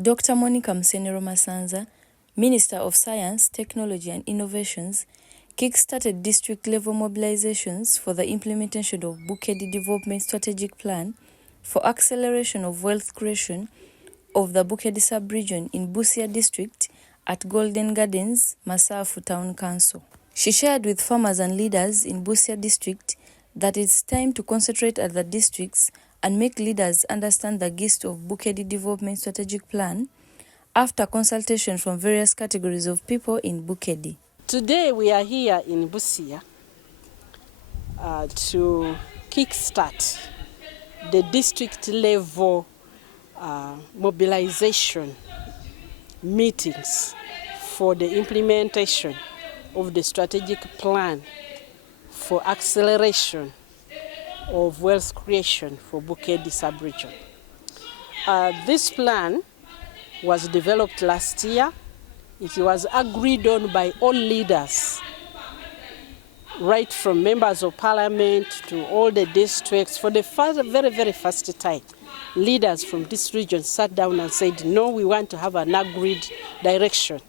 Dr. Monica Musenero, Minister of Science, Technology and Innovations, kick-started district-level mobilizations for the implementation of Bukedi Development Strategic Plan for acceleration of wealth creation of the Bukedi sub-region in Busia district at Golden Gardens, Masafu Town Council. She shared with farmers and leaders in Busia district that it's time to concentrate at the districts and make leaders understand the gist of Bukedi Development Strategic Plan after consultation from various categories of people in Bukedi. Today we are here in Busia to kickstart the district level mobilization meetings for the implementation of the strategic plan for acceleration of wealth creation for Bukedi sub-region. This plan was developed last year. It was agreed on by all leaders, right from members of parliament to all the districts. For the very first time, leaders from this region sat down and said, no, we want to have an agreed direction.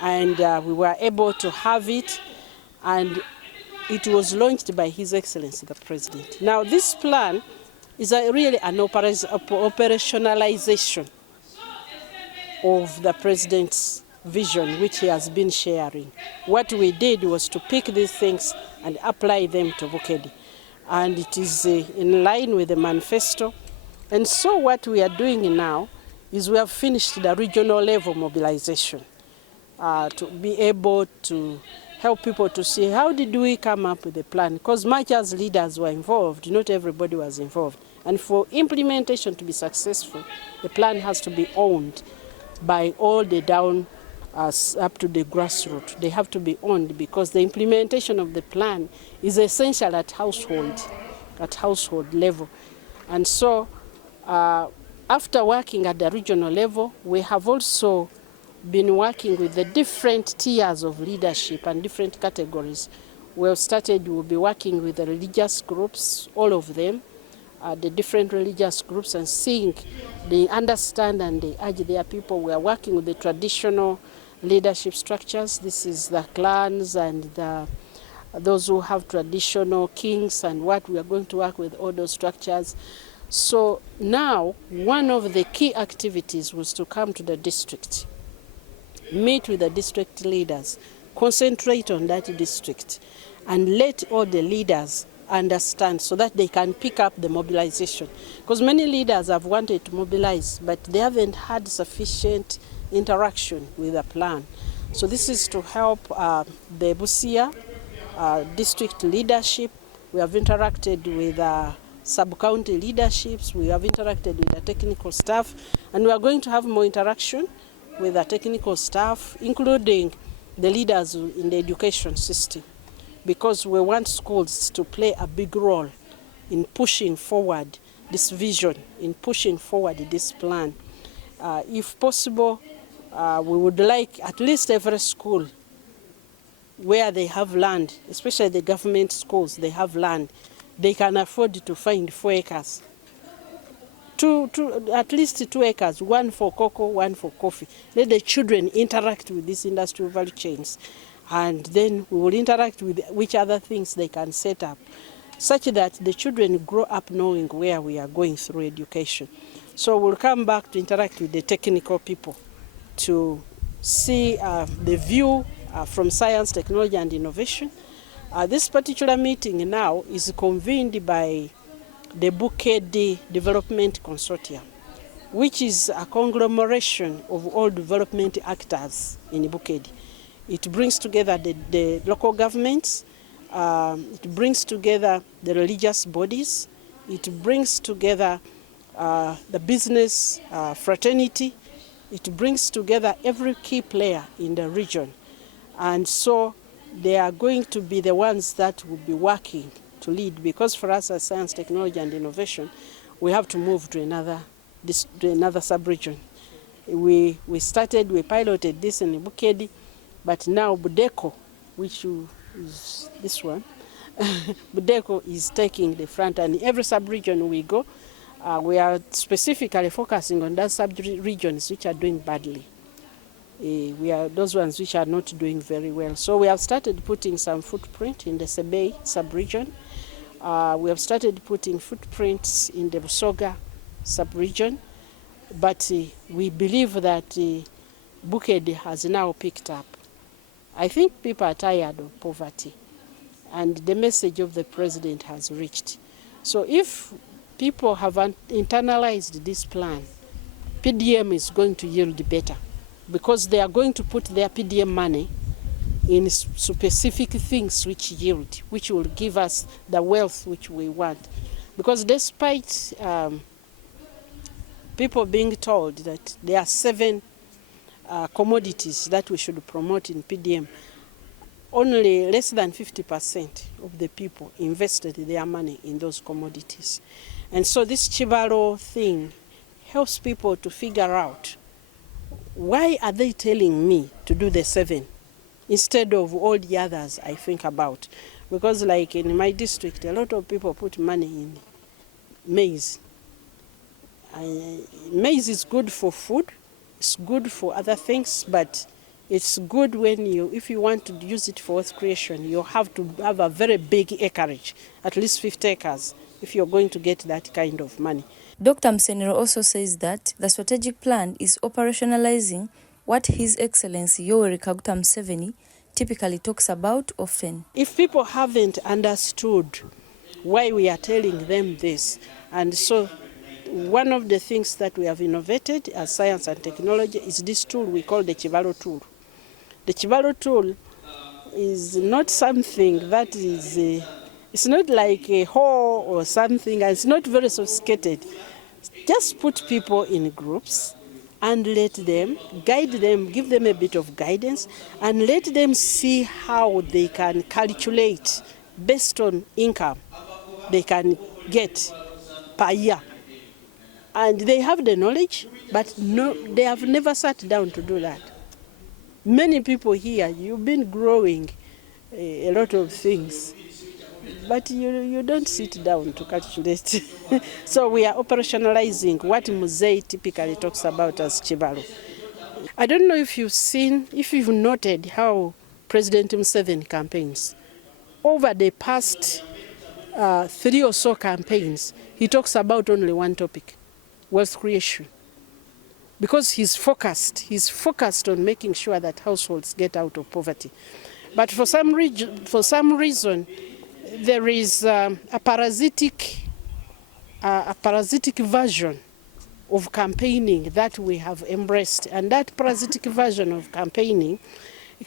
And we were able to have it, and it was launched by His Excellency the President. Now this plan is really an operationalization of the President's vision, which he has been sharing. What we did was to pick these things and apply them to Bukedi. And it is in line with the manifesto. And so what we are doing now is we have finished the regional level mobilization to be able to help people to see how did we come up with the plan. Because much as leaders were involved, not everybody was involved. And for implementation to be successful, the plan has to be owned by all the down up to the grassroots. They have to be owned because the implementation of the plan is essential at household level. And so after working at the regional level, we have also been working with the different tiers of leadership and different categories. We'll be working with the religious groups, all of them, the different religious groups, and seeing they understand and they urge their people. We are working with the traditional leadership structures. This is the clans and those who have traditional kings, and what we are going to work with all those structures. So now one of the key activities was to come to the district, meet with the district leaders, concentrate on that district, and let all the leaders understand so that they can pick up the mobilization. Because many leaders have wanted to mobilize, but they haven't had sufficient interaction with the plan. So this is to help the Busia district leadership. We have interacted with sub-county leaderships. We have interacted with the technical staff, and we are going to have more interaction with the technical staff, including the leaders in the education system, because we want schools to play a big role in pushing forward this vision, in pushing forward this plan. If possible, we would like at least every school where they have land, especially the government schools, they have land, they can afford to find 4 acres. At least 2 acres, one for cocoa, one for coffee. Let the children interact with these industrial value chains, and then we will interact with which other things they can set up, such that the children grow up knowing where we are going through education. So we'll come back to interact with the technical people to see the view from science, technology and innovation. This particular meeting now is convened by the Bukedi Development Consortium, which is a conglomeration of all development actors in Bukedi. It brings together the local governments, it brings together the religious bodies, it brings together the business fraternity, it brings together every key player in the region. And so they are going to be the ones that will be working to lead, because for us as science, technology and innovation, we have to move to another sub-region. We piloted this in Bukedi, but now Budeko, which is this one, Budeko is taking the front, and every sub-region we go, We are specifically focusing on those sub-regions which are doing badly. We are those ones which are not doing very well. So we have started putting some footprint in the Sebei sub-region. We have started putting footprints in the Busoga sub-region. But we believe that Bukedi has now picked up. I think people are tired of poverty, and the message of the president has reached. So if people have internalized this plan, PDM is going to yield better, because they are going to put their PDM money in specific things which yield, which will give us the wealth which we want. Because despite people being told that there are 7 commodities that we should promote in PDM, only less than 50% of the people invested their money in those commodities. And so this Chibalo thing helps people to figure out, why are they telling me to do the 7 instead of all the others I think about? Because like in my district, a lot of people put money in maize. Maize is good for food, it's good for other things, but it's good when if you want to use it for wealth creation, you have to have a very big acreage, at least 50 acres, if you're going to get that kind of money. Dr. Musenero also says that the strategic plan is operationalizing what His Excellency Yoweri Kaguta Museveni typically talks about often. If people haven't understood why we are telling them this, and so one of the things that we have innovated as science and technology is this tool we call the Chibalo tool. The Chibalo tool is not something that is, it's not like a hoe or something, and it's not very sophisticated. Just put people in groups and let them, guide them, give them a bit of guidance, and let them see how they can calculate based on income they can get per year. And they have the knowledge, but no, they have never sat down to do that. Many people here, you've been growing a lot of things, but you don't sit down to calculate. So we are operationalizing what Musei typically talks about as Chibalo. I don't know if you've noted how President Museveni campaigns. Over the past 3 or so campaigns, he talks about only one topic: wealth creation. Because he's focused on making sure that households get out of poverty. But for some reason, there is a parasitic version of campaigning that we have embraced, and that parasitic version of campaigning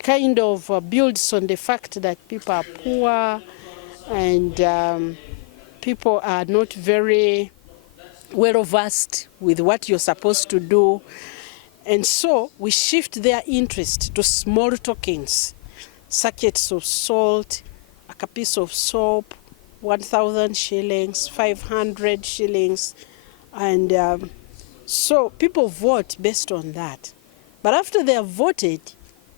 kind of builds on the fact that people are poor and people are not very well versed with what you're supposed to do. And so we shift their interest to small tokens, sachets of salt, a piece of soap, 1,000 shillings, 500 shillings. And so people vote based on that. But after they have voted,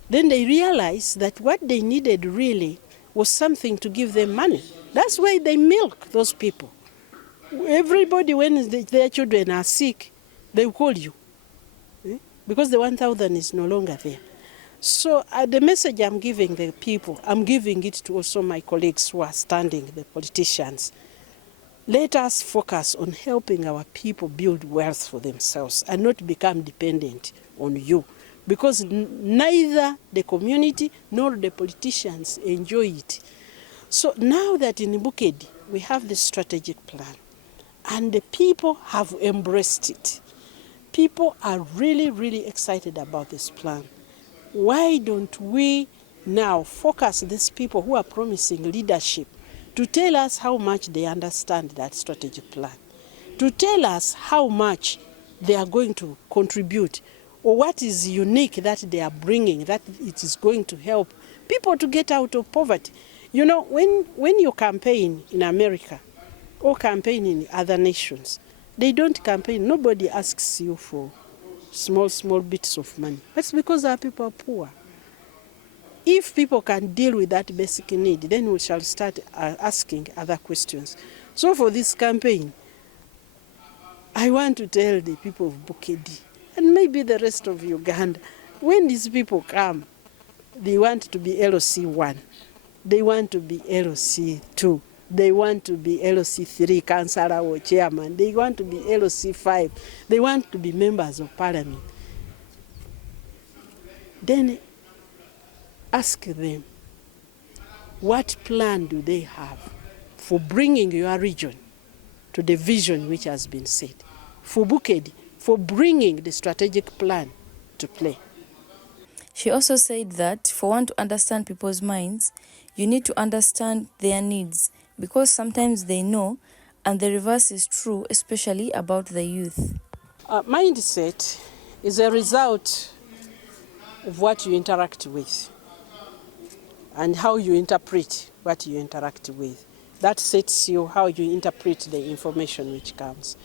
then they realize that what they needed really was something to give them money. That's why they milk those people. Everybody, when their children are sick, they will call you, because the 1,000 is no longer there. So the message I'm giving the people, I'm giving it to also my colleagues who are standing, the politicians. Let us focus on helping our people build wealth for themselves and not become dependent on you, because neither the community nor the politicians enjoy it. So now that in Bukedi we have the strategic plan, and the people have embraced it. People are really, really excited about this plan. Why don't we now focus these people who are promising leadership to tell us how much they understand that strategic plan, to tell us how much they are going to contribute, or what is unique that they are bringing, that it is going to help people to get out of poverty. You know, when you campaign in America, or campaign in other nations, they don't campaign. Nobody asks you for small bits of money. That's because our people are poor. If people can deal with that basic need, then we shall start asking other questions. So for this campaign, I want to tell the people of Bukedi and maybe the rest of Uganda, when these people come, they want to be LOC 1, they want to be LOC 2, they want to be LOC 3, councillor or chairman, they want to be LOC 5, they want to be members of parliament. Then ask them, what plan do they have for bringing your region to the vision which has been set? For Bukedi, for bringing the strategic plan to play. She also said that for one to understand people's minds, you need to understand their needs, because sometimes they know, and the reverse is true, especially about the youth. Mindset is a result of what you interact with and how you interpret what you interact with. That sets you how you interpret the information which comes.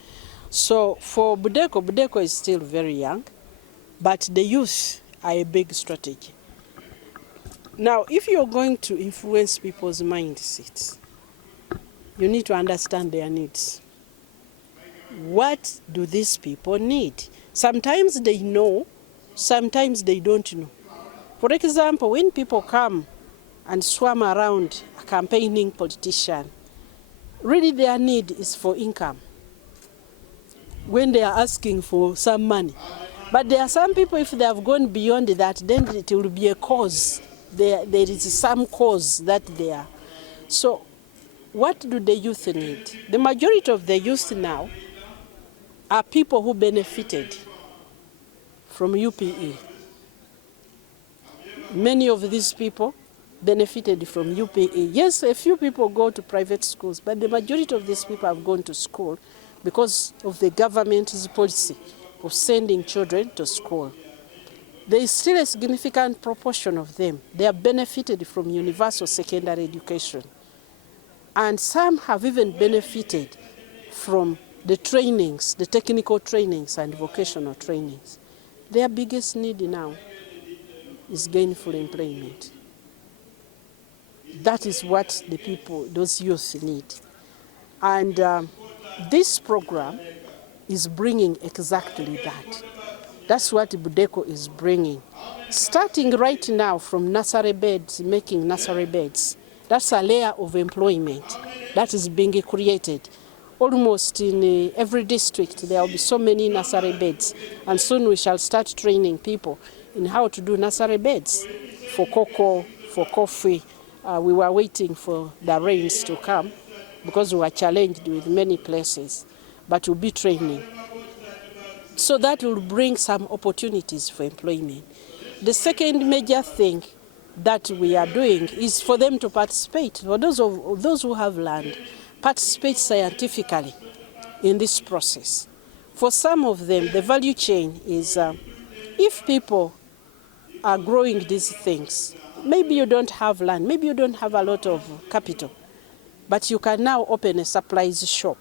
So for Budeko is still very young, but the youth are a big strategy. Now, if you're going to influence people's mindsets, you need to understand their needs. What do these people need? Sometimes they know, sometimes they don't know. For example, when people come and swarm around a campaigning politician, really their need is for income when they are asking for some money. But there are some people, if they have gone beyond that, then it will be a cause. There is some cause that they are. So what do the youth need? The majority of the youth now are people who benefited from UPE. Many of these people benefited from UPE. Yes, a few people go to private schools, but the majority of these people have gone to school because of the government's policy of sending children to school. There is still a significant proportion of them. They have benefited from universal secondary education. And some have even benefited from the trainings, the technical trainings and vocational trainings. Their biggest need now is gainful employment. That is what the people, those youth need. And this program is bringing exactly that. That's what Budeko is bringing. Starting right now from nursery beds, making nursery beds. That's a layer of employment that is being created. Almost in every district there will be so many nursery beds, and soon we shall start training people in how to do nursery beds for cocoa, for coffee. We were waiting for the rains to come because we were challenged with many places, but we'll be training. So that will bring some opportunities for employment. The second major thing that we are doing is for them to participate, for those who have land, participate scientifically in this process. For some of them, the value chain is if people are growing these things, maybe you don't have land, maybe you don't have a lot of capital, but you can now open a supplies shop.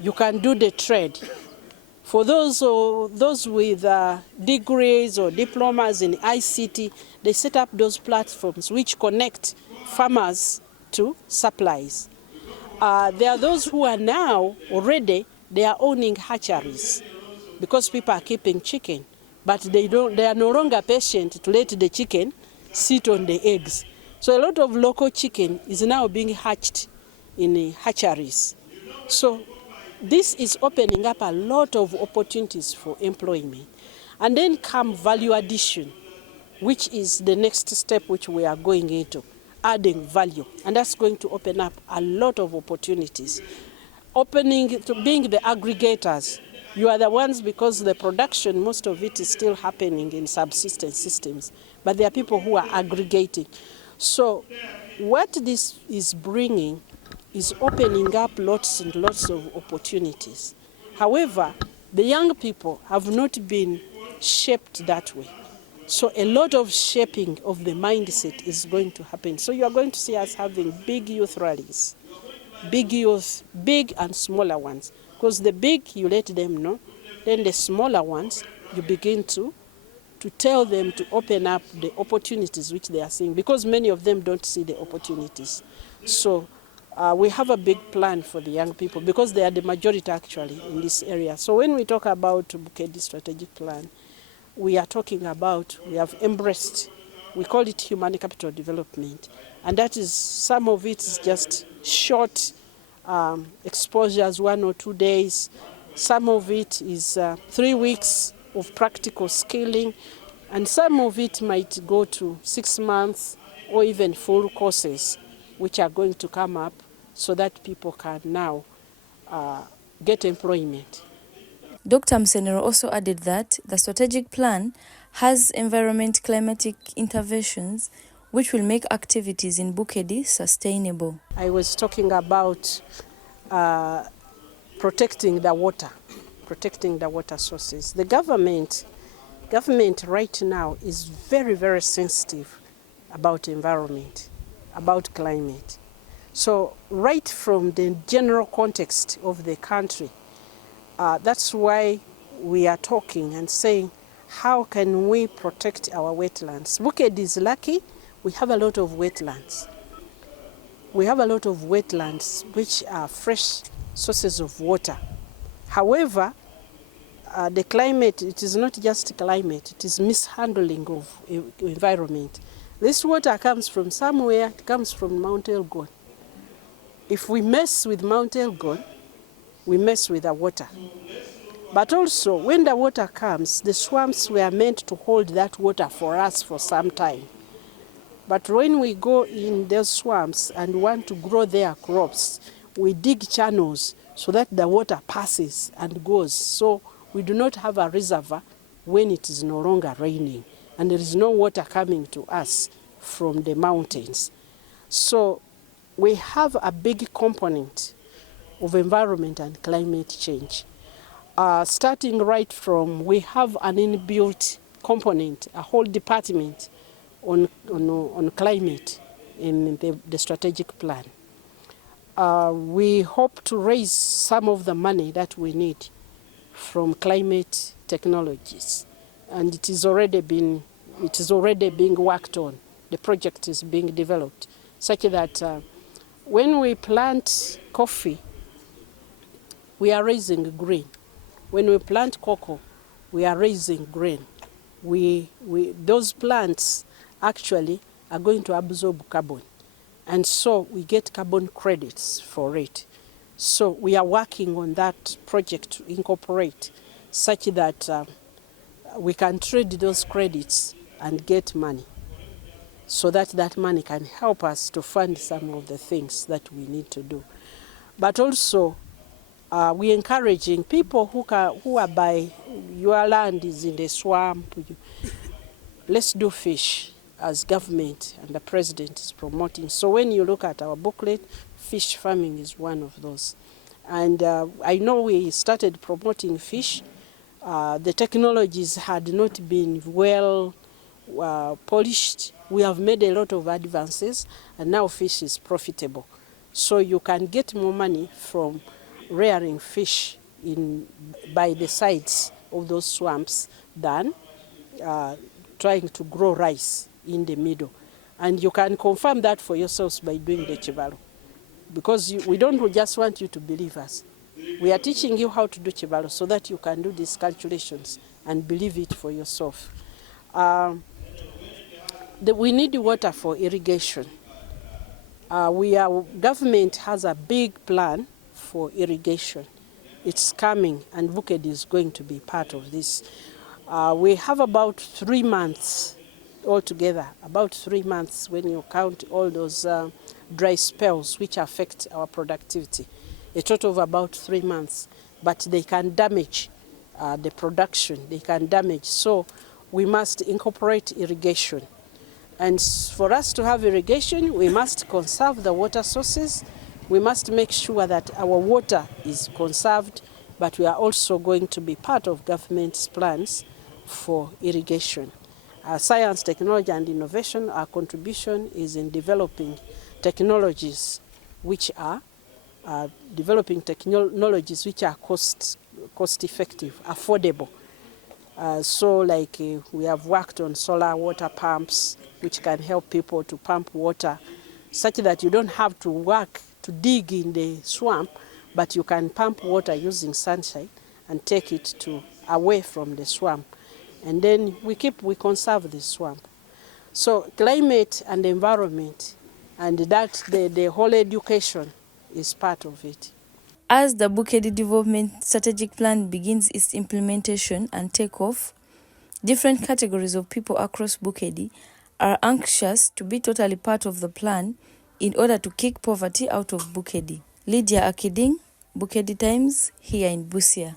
You can do the trade. For those with degrees or diplomas in ICT, they set up those platforms which connect farmers to supplies. There are those who are now already, they are owning hatcheries because people are keeping chicken, but they are no longer patient to let the chicken sit on the eggs. So a lot of local chicken is now being hatched in hatcheries. So this is opening up a lot of opportunities for employment. And then come value addition, which is the next step which we are going into, adding value. And that's going to open up a lot of opportunities. Opening to being the aggregators. You are the ones, because the production, most of it is still happening in subsistence systems, but there are people who are aggregating. So what this is bringing is opening up lots and lots of opportunities. However, the young people have not been shaped that way. So a lot of shaping of the mindset is going to happen. So you are going to see us having big youth rallies, big youth, big and smaller ones. Because the big, you let them know. Then the smaller ones, you begin to tell them to open up the opportunities which they are seeing, because many of them don't see the opportunities. So We have a big plan for the young people because they are the majority actually in this area. So when we talk about Bukedi Strategic Plan, we are talking about, we have embraced, we call it human capital development. And that is, some of it is just short exposures, 1 or 2 days. Some of it is 3 weeks of practical skilling. And some of it might go to 6 months or even full courses, which are going to come up so that people can now get employment. Dr. Musenero also added that the strategic plan has environment climatic interventions which will make activities in Bukedi sustainable. I was talking about protecting the water sources. The government right now is very, very sensitive about environment, about climate. So right from the general context of the country, that's why we are talking and saying, how can we protect our wetlands? Bukedi is lucky, we have a lot of wetlands. We have a lot of wetlands which are fresh sources of water. However, the climate, it is not just climate, it is mishandling of environment. This water comes from somewhere, it comes from Mount Elgon. If we mess with Mount Elgon, we mess with the water. But also, when the water comes, the swamps were meant to hold that water for us for some time. But when we go in those swamps and want to grow their crops, we dig channels so that the water passes and goes. So we do not have a reservoir when it is no longer raining and there is no water coming to us from the mountains. So we have a big component of environment and climate change. Starting right from, we have an inbuilt component, a whole department on climate in the strategic plan. We hope to raise some of the money that we need from climate technologies, and it is already being worked on. The project is being developed such that when we plant coffee, we are raising green. When we plant cocoa, we are raising green. Those plants actually are going to absorb carbon, and so we get carbon credits for it. So we are working on that project to incorporate such that we can trade those credits and get money, so that that money can help us to fund some of the things that we need to do. But also, we're encouraging people who are by your land is in the swamp. Let's do fish, as government and the president is promoting. So when you look at our booklet, fish farming is one of those. And I know we started promoting fish. The technologies had not been well polished. We have made a lot of advances, and now fish is profitable. So you can get more money from rearing fish by the sides of those swamps than trying to grow rice in the middle. And you can confirm that for yourselves by doing the chibalo. Because we don't just want you to believe us. We are teaching you how to do chibalo so that you can do these calculations and believe it for yourself. We need water for irrigation. Government has a big plan for irrigation. It's coming, and Bukedi is going to be part of this. We have about 3 months altogether, about 3 months when you count all those dry spells which affect our productivity. A total of about 3 months, but they can damage the production, they can damage. So we must incorporate irrigation. And for us to have irrigation, we must conserve the water sources. We must make sure that our water is conserved, but we are also going to be part of government's plans for irrigation. Science, technology, and innovation, our contribution is in developing technologies which are cost-effective, affordable. So like we have worked on solar water pumps, which can help people to pump water such that you don't have to work to dig in the swamp, but you can pump water using sunshine and take it to away from the swamp. And then we conserve the swamp. So climate and environment, and that the whole education is part of it. As the Bukedi Development Strategic Plan begins its implementation and takeoff, different categories of people across Bukedi are anxious to be totally part of the plan in order to kick poverty out of Bukedi. Lydia Akiding, Bukedi Times, here in Busia.